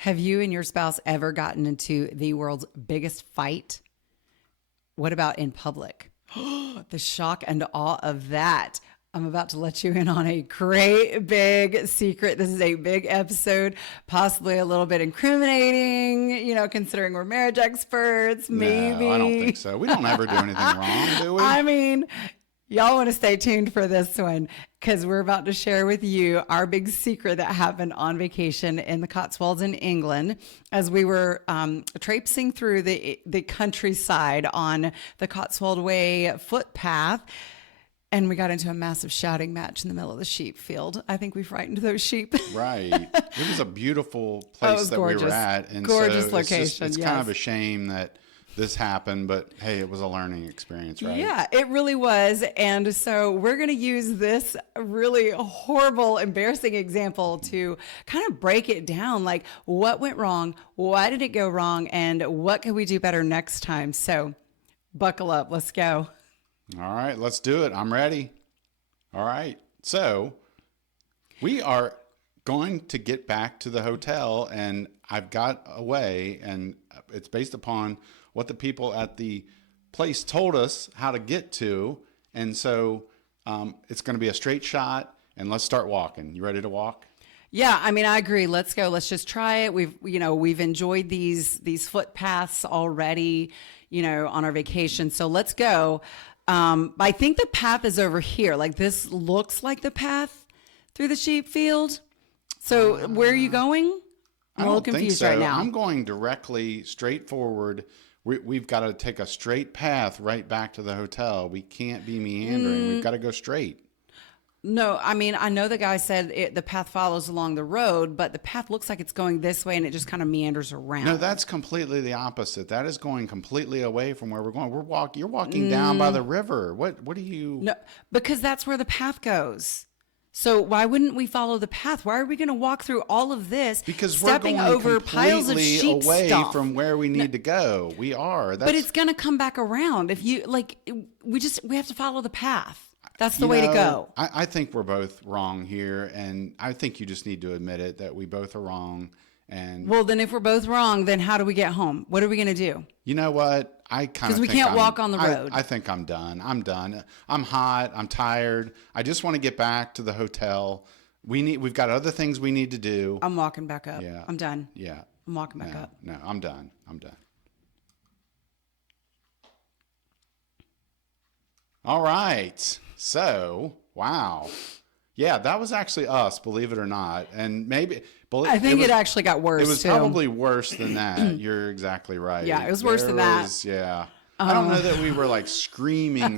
Have you and your spouse ever gotten into the world's biggest fight? What about in public? The shock and awe of that. I'm about to let you in on a great big secret. This is a big episode, possibly a little bit incriminating, considering we're marriage experts, maybe. No, I don't think so. We don't ever do anything wrong, do we? I mean, y'all want to stay tuned for this one because we're about to share with you our big secret that happened on vacation in the Cotswolds in England as we were traipsing through the countryside on the Cotswold Way footpath. And we got into a massive shouting match in the middle of the sheep field. I think we frightened those sheep. Right. It was a beautiful place that gorgeous. We were at. And gorgeous so location. It's kind of a shame that this happened, but hey, it was a learning experience, right? Yeah, it really was. And so we're going to use this really horrible, embarrassing example to kind of break it down. Like, what went wrong? Why did it go wrong? And what can we do better next time? So buckle up. Let's go. All right, let's do it. I'm ready. All right. So we are going to get back to the hotel, and I've got a way, and it's based upon what the people at the place told us how to get to. And so it's going to be a straight shot, and let's start walking. You ready to walk? Yeah, I mean, I agree. Let's go. Let's just try it. We've enjoyed these footpaths already, on our vacation. So let's go. I think the path is over here. Like, this looks like the path through the sheep field. So where are you going? I'm a little confused right now. I'm going directly straight forward. We've got to take a straight path right back to the hotel. We can't be meandering. We've got to go straight. No, I mean, I know the guy said the path follows along the road, but the path looks like it's going this way and it just kind of meanders around. No, that's completely the opposite. That is going completely away from where we're going. You're walking down by the river. What do you? No, because that's where the path goes. So why wouldn't we follow the path? Why are we going to walk through all of this? Because stepping we're going over piles of sheep away stuff from where we need to go. We are. But it's going to come back around. If you we have to follow the path. That's the way to go. I think we're both wrong here, and I think you just need to admit it that we both are wrong. And well, then if we're both wrong, then how do we get home? What are we going to do? You know what? Because we can't walk on the road. I think I'm done. I'm done. I'm hot. I'm tired. I just want to get back to the hotel. We've got other things we need to do. I'm walking back up. Yeah. I'm done. Yeah. I'm walking back up. No, I'm done. All right. So, wow. Yeah, that was actually us, believe it or not. And maybe... I think it actually got worse, It was too. probably worse than that. You're exactly right. Yeah, it was worse than that. Yeah. I don't know that we were like screaming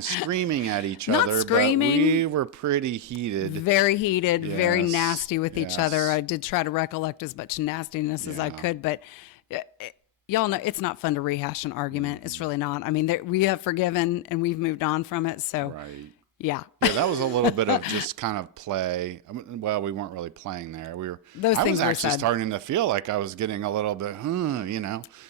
at each Not other, screaming. But we were pretty heated. Very heated, very Yes, nasty with each yes. other. I did try to recollect as much nastiness as I could, but y'all know it's not fun to rehash an argument. It's really not. I mean, we have forgiven and we've moved on from it. So, Right. yeah. Yeah, that was a little bit of just kind of play. Well, we weren't really playing there. Those I things was were actually said. starting to feel like I was getting a little bit,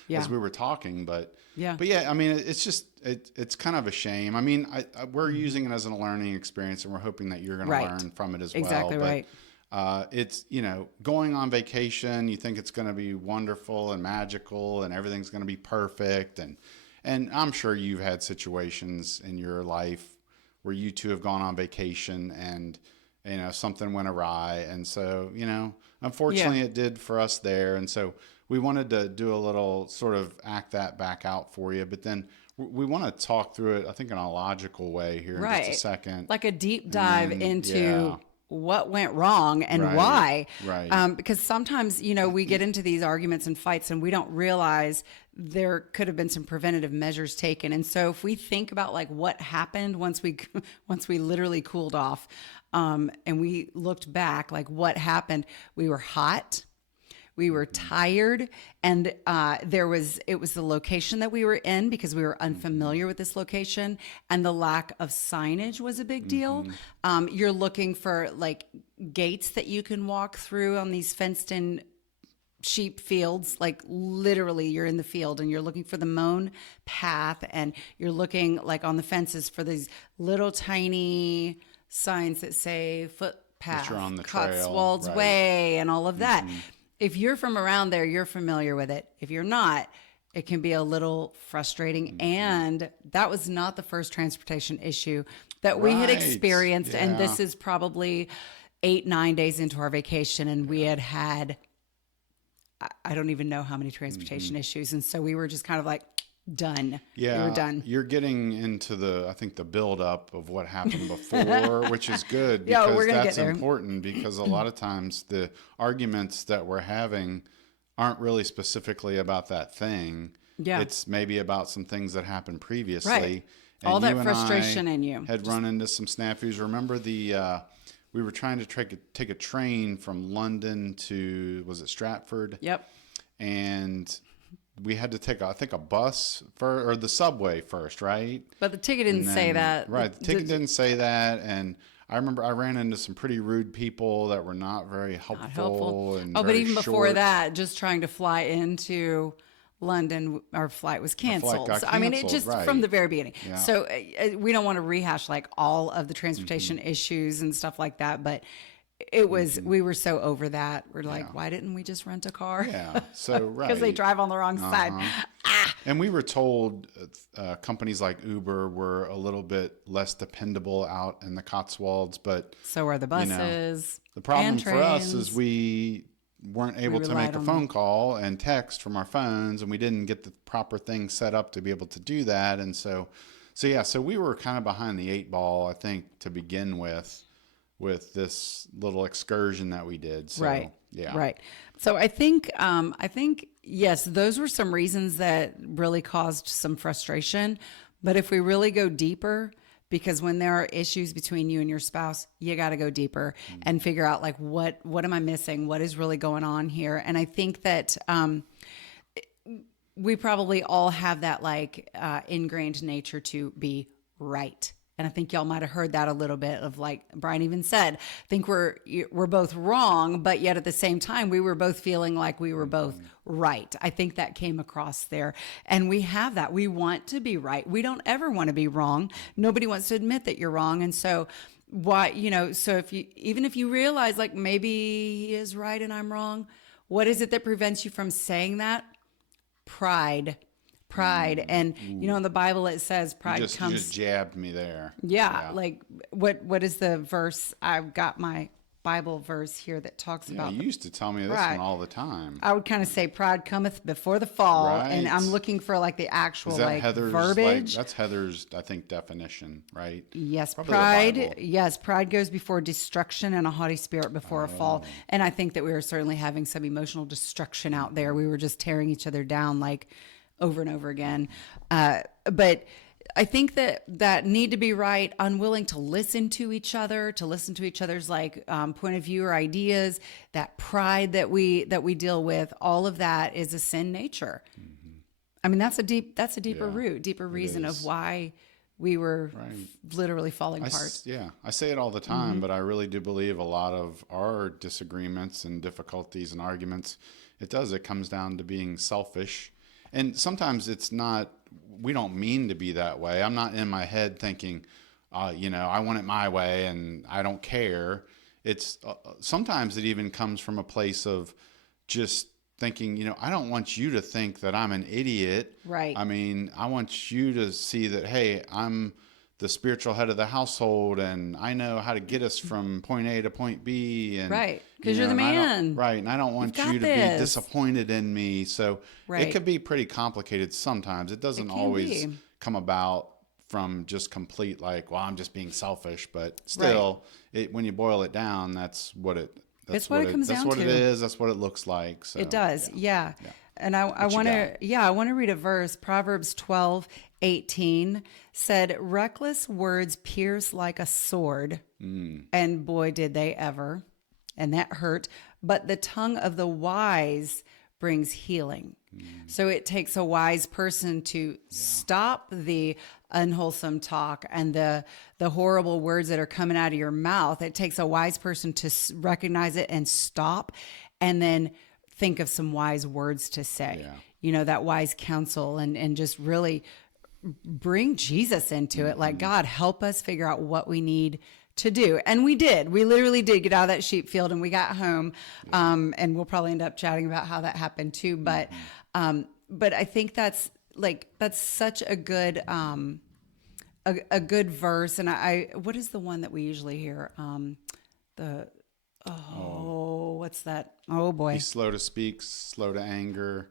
Yeah. as we were talking. But Yeah. I mean, it's just it's kind of a shame. I mean, we're using it as a learning experience, and we're hoping that you're going to Right. learn from it as Exactly well. right. It's going on vacation. You think it's going to be wonderful and magical, and everything's going to be perfect, and I'm sure you've had situations in your life where you two have gone on vacation and, something went awry. And so, unfortunately it did for us there. And so we wanted to do a little sort of act that back out for you. But then we want to talk through it, I think, in a logical way here in just a second. Like a deep dive into yeah. what went wrong and Right, why. right. Because sometimes, we get into these arguments and fights and we don't realize there could have been some preventative measures taken. And so if we think about like what happened once we literally cooled off, and we looked back, like what happened, we were hot. We were tired, and it was the location that we were in because we were unfamiliar with this location, and the lack of signage was a big deal. You're looking for like gates that you can walk through on these fenced-in sheep fields. Like literally, you're in the field and you're looking for the mown path, and you're looking like on the fences for these little tiny signs that say footpath, That you're on the trail, Cotswolds right. Way, and all of that. if you're from around there, you're familiar with it. If you're not, it can be a little frustrating. And that was not the first transportation issue that we had Right. experienced. And Yeah. this is probably 8-9 days into our vacation. And we had, I don't even know how many transportation issues. And so we were just kind of like, done. Yeah, We were done. You're getting into I think the buildup of what happened before, which is good Yeah, because we're gonna that's get there. important because a lot of times the arguments that we're having aren't really specifically about that thing. Yeah. It's maybe about some things that happened previously. Right. And All that you and frustration I in you. had run into some snafus. Remember we were trying to take a train from London to, was it Stratford? Yep. And we had to take, I think, a bus or the subway first, right? But the ticket didn't say that. Right. The ticket didn't say that. And I remember I ran into some pretty rude people that were not very helpful. And but very even before short. that, just trying to fly into London, our flight was canceled. got So, I mean, it canceled, just right. from the very beginning. Yeah. So we don't want to rehash like all of the transportation issues and stuff like that. But it was, we were so over that. We're like, why didn't we just rent a car? Yeah. So, right. Because they drive on the wrong side. And we were told companies like Uber were a little bit less dependable out in the Cotswolds, but So are the buses. the problem and for us trains. is we weren't able to relied make a on phone call and text from our phones, and we didn't get the proper thing set up to be able to do that. And so we were kind of behind the 8 ball, I think, to begin with this little excursion that we did. So, Right. Yeah. Right. So I think yes, those were some reasons that really caused some frustration. But if we really go deeper, because when there are issues between you and your spouse, you got to go deeper and figure out like what am I missing? What is really going on here? And I think that we probably all have that like ingrained nature to be right. And I think y'all might have heard that a little bit of like Brian even said, I think we're both wrong, but yet at the same time, we were both feeling like we were both right. I think that came across there. And we have that. We want to be right. We don't ever want to be wrong. Nobody wants to admit that you're wrong. And so so even if you realize like maybe he is right and I'm wrong, what is it that prevents you from saying that? Pride. And in the Bible it says pride You comes. just jabbed me there. Yeah, like what is the verse? I've got my Bible verse here that talks Yeah, about. you used to tell me this Right. one all the time. I would kind of say pride cometh before the fall, and Right. I'm looking for like the actual Is that like Heather's verbiage. that's Heather's, I think, definition, right? Yes, Probably the Bible. pride. Yes, pride goes before destruction and a haughty spirit before a fall. And I think that we were certainly having some emotional destruction out there. We were just tearing each other down like over and over again. But I think that need to be right, unwilling to listen to each other's like point of view or ideas, that pride that we deal with, all of that is a sin nature. I mean, that's a deeper root, deeper reason of why we were literally falling apart. I say it all the time, but I really do believe a lot of our disagreements and difficulties and arguments, it comes down to being selfish. And sometimes we don't mean to be that way. I'm not in my head thinking, I want it my way and I don't care. It's sometimes it even comes from a place of just thinking, I don't want you to think that I'm an idiot. Right. I mean, I want you to see that, hey, I'm the spiritual head of the household and I know how to get us from point A to point B. And, Right. Because you're the man. Right. And I don't want You've got you to this. be disappointed in me. So Right. it could be pretty complicated sometimes. It doesn't can always be. come about from just complete like, well, I'm just being selfish. But still, when you boil it down, that's what it It's what it comes down That's what to. it is. That's what it looks like. So It does, yeah. And I want to, I want to read a verse. Proverbs 12:18 said, "Reckless words pierce like a sword, and boy, did they ever, and that hurt. But the tongue of the wise brings healing." So it takes a wise person to stop the unwholesome talk and the horrible words that are coming out of your mouth. It takes a wise person to recognize it and stop, and then think of some wise words to say. That wise counsel, and just really bring Jesus into it. Like, God, help us figure out what we need to do. And we did. We literally did get out of that sheep field and we got home. And we'll probably end up chatting about how that happened too. But I think that's such a good, a good verse. And what is the one that we usually hear? What's that? Oh boy. Be slow to speak, slow to anger.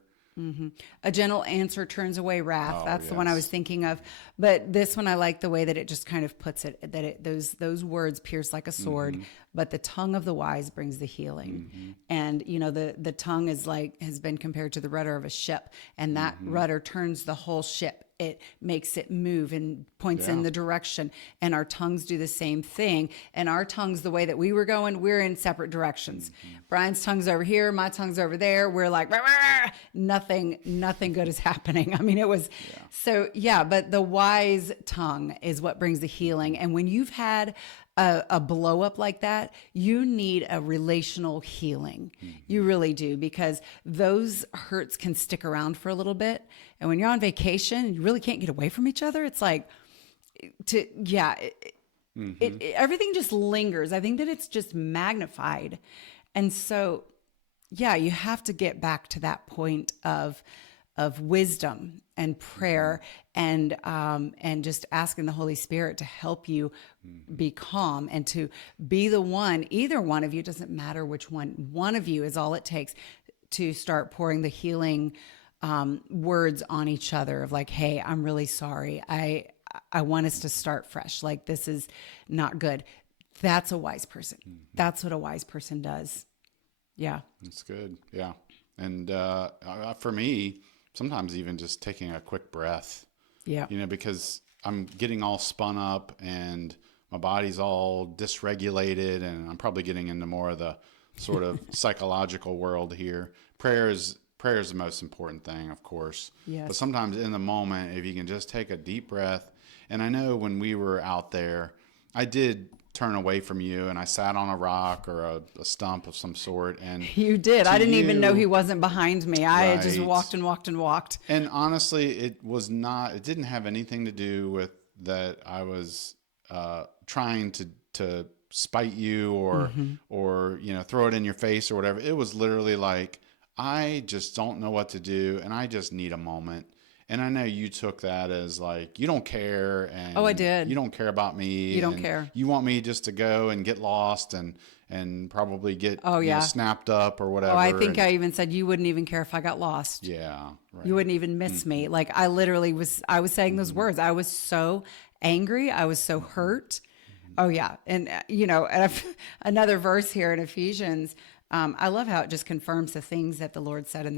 A gentle answer turns away wrath. Oh, That's the one I was thinking of. But this one, I like the way that it just kind of puts it, that those words pierce like a sword, but the tongue of the wise brings the healing. And, the tongue has been compared to the rudder of a ship, and that rudder turns the whole ship. It makes it move and points in the direction. And our tongues do the same thing. And our tongues, the way that we were going, we're in separate directions. Brian's tongue's over here, my tongue's over there. We're like, rah, rah, rah. Nothing good is happening. I mean, it was but the wise tongue is what brings the healing. And when you've had a blow up like that, you need a relational healing. You really do, because those hurts can stick around for a little bit. And when you're on vacation and you really can't get away from each other, it's like, everything just lingers. I think that it's just magnified. And so, you have to get back to that point of wisdom and prayer and just asking the Holy Spirit to help you be calm and to be the one, either one of you, doesn't matter which one of you is all it takes to start pouring the healing words on each other of like, hey, I'm really sorry. I want us to start fresh. Like, this is not good. That's a wise person. That's what a wise person does. Yeah. That's good. Yeah. And for me, sometimes even just taking a quick breath. Yeah. Because I'm getting all spun up and my body's all dysregulated, and I'm probably getting into more of the sort of psychological world here. Prayer is the most important thing, of course. Yes. But sometimes in the moment, if you can just take a deep breath. And I know when we were out there, I did turn away from you and I sat on a rock or a stump of some sort. And you did. I didn't even know he wasn't behind me. I had just walked and walked and walked. And honestly, it didn't have anything to do with that I was trying to spite you or throw it in your face or whatever. It was literally like, I just don't know what to do and I just need a moment. And I know you took that as like, you don't care. And I did. You don't care about me. You don't care. You want me just to go and get lost and probably get snapped up or whatever. Oh, I think I even said you wouldn't even care if I got lost. Yeah. Right. You wouldn't even miss me. Like, I literally I was saying those words. I was so angry. I was so hurt. Oh yeah. And another verse here in Ephesians, I love how it just confirms the things that the Lord said in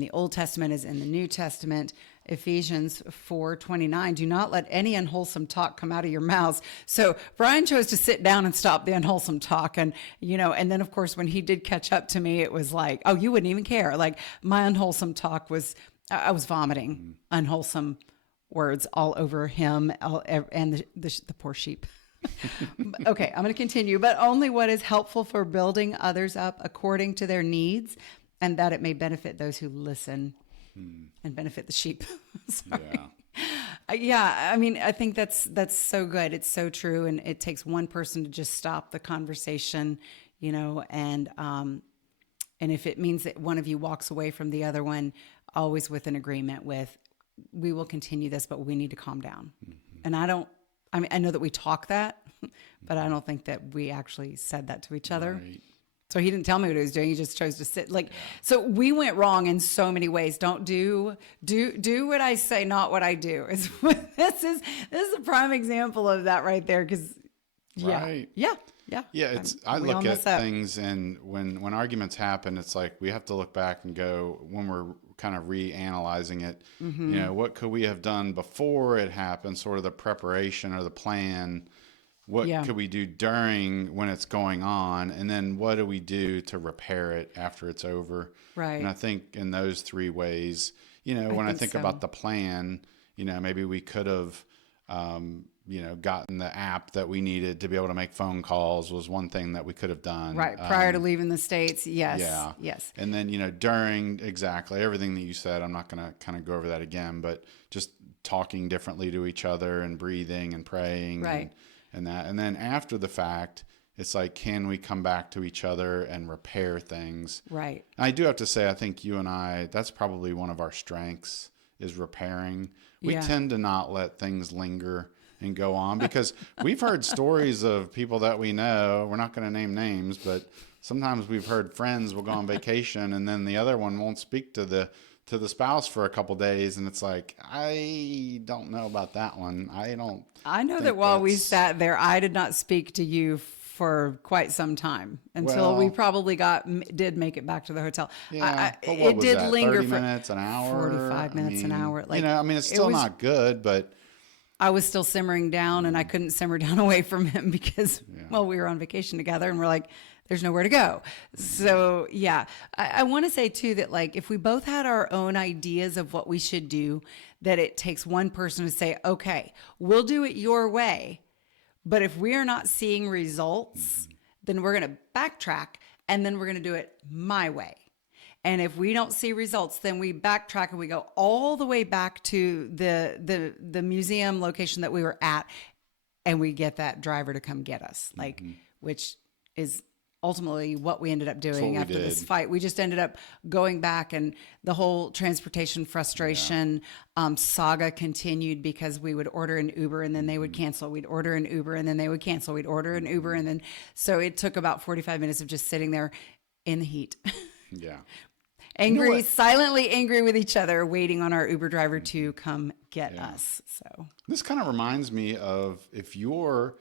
the Old Testament is in the New Testament. Ephesians 4:29, do not let any unwholesome talk come out of your mouths. So Brian chose to sit down and stop the unwholesome talk. And, and then of course, when he did catch up to me, it was like, oh, you wouldn't even care. Like, my unwholesome talk I was vomiting unwholesome words all over him and the poor sheep. Okay, I'm going to continue. But only what is helpful for building others up according to their needs, and that it may benefit those who listen and benefit the sheep. Sorry. Yeah. I mean, I think that's so good. It's so true. And it takes one person to just stop the conversation, and if it means that one of you walks away from the other one, always with an agreement with, we will continue this, but we need to calm down. And I know that we talk that, but I don't think that we actually said that to each other. Right. So he didn't tell me what he was doing. He just chose to sit. So we went wrong in so many ways. Don't do what I say, not what I do. This is a prime example of that right there. Cause right. Yeah. I look at things, and when arguments happen, it's like, we have to look back and go, when we're kind of reanalyzing it, what could we have done before it happened? Sort of the preparation or the plan. What could we do during when it's going on? And then what do we do to repair it after it's over? Right. And I think in those three ways, when I think about the plan, maybe we could have, gotten the app that we needed to be able to make phone calls was one thing that we could have done. Right. Prior to leaving the States. Yes. Yeah. Yes. And then, during exactly everything that you said, I'm not going to kind of go over that again, but just talking differently to each other and breathing and praying. Right. and that. And then after the fact, it's like, can we come back to each other and repair things? Right. And I do have to say, I think you and I, that's probably one of our strengths, is repairing. We Yeah. tend to not let things linger and go on, because we've heard stories of people that we know. We're not going to name names, but sometimes we've heard friends will go on vacation and then the other one won't speak to the spouse for a couple days, and it's like, I don't know about that one. I know that while we sat there, I did not speak to you for quite some time until we probably did make it back to the hotel. Yeah, but what it was did that, linger 30 for minutes, an hour? 45 minutes, an hour. Like, it's still not good, but I was still simmering down, and I couldn't simmer down away from him because, well, we were on vacation together, and we're like, there's nowhere to go. So, yeah, I want to say, too, that, like, if we both had our own ideas of what we should do, that it takes one person to say, okay, we'll do it your way. But if we are not seeing results, then we're going to backtrack, and then we're going to do it my way. And if we don't see results, then we backtrack and we go all the way back to the museum location that we were at, and we get that driver to come get us, like, which is ultimately what we ended up doing after this fight. We just ended up going back, and the whole transportation frustration saga continued, because we would order an Uber and then they would cancel. We'd order an Uber and then they would cancel. We'd order an Uber, and then, so it took about 45 minutes of just sitting there in the heat. Yeah. Angry, silently angry with each other, waiting on our Uber driver to come get us. So this kind of reminds me of, if you're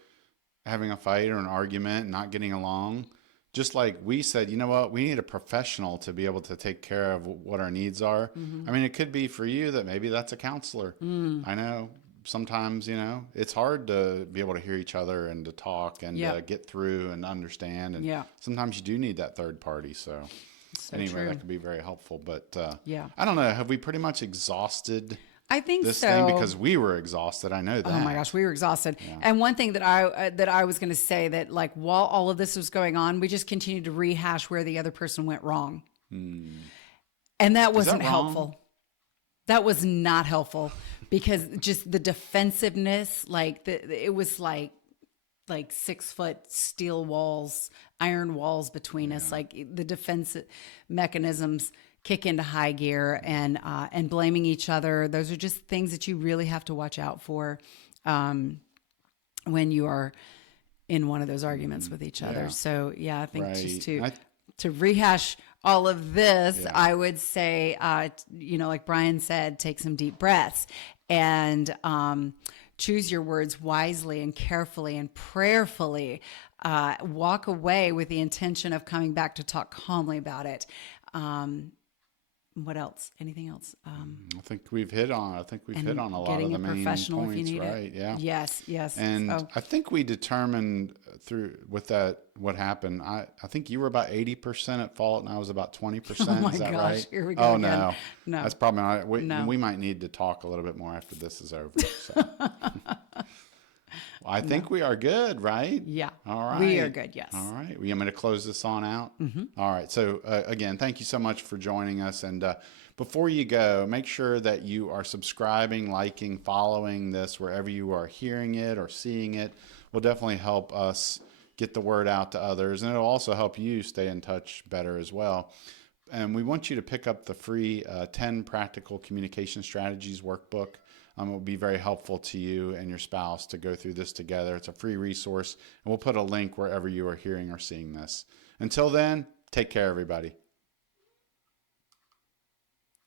having a fight or an argument, not getting along, just like we said, you know what, we need a professional to be able to take care of what our needs are. I mean, it could be for you that maybe that's a counselor. I know sometimes, it's hard to be able to hear each other and to talk and get through and understand. And sometimes you do need that third party. So anyway, that could be very helpful. But I don't know. Have we pretty much exhausted I think this so. thing? Because we were exhausted. I know that. Oh my gosh, we were exhausted. Yeah. And one thing that I was going to say, that, like, while all of this was going on, we just continued to rehash where the other person went wrong. And that wasn't helpful. That was not helpful, because just the defensiveness, like it was like 6-foot steel walls, iron walls between us, like the defense mechanisms kick into high gear, and blaming each other. Those are just things that you really have to watch out for when you are in one of those arguments with each other. So I think just to rehash all of this, I would say, like Brian said, take some deep breaths and choose your words wisely and carefully and prayerfully. Walk away with the intention of coming back to talk calmly about it. What else? Anything else? I think we've hit on. Hit on a lot of the main points, if you need right? It. Yeah. Yes. And I think we determined through with that what happened. I think you were about 80% at fault, and I was about 20%. Oh my Is that gosh! right? Here we go. Oh again. No, that's probably not. We might need to talk a little bit more after this is over. So. I think we are good, right? Yeah. All right. We are good, yes. All right. Well, you want me to close this on out? All right. So, again, thank you so much for joining us. And before you go, make sure that you are subscribing, liking, following this wherever you are hearing it or seeing it. Will definitely help us get the word out to others. And it'll also help you stay in touch better as well. And we want you to pick up the free 10 Practical Communication Strategies workbook. It will be very helpful to you and your spouse to go through this together. It's a free resource, and we'll put a link wherever you are hearing or seeing this. Until then, take care, everybody.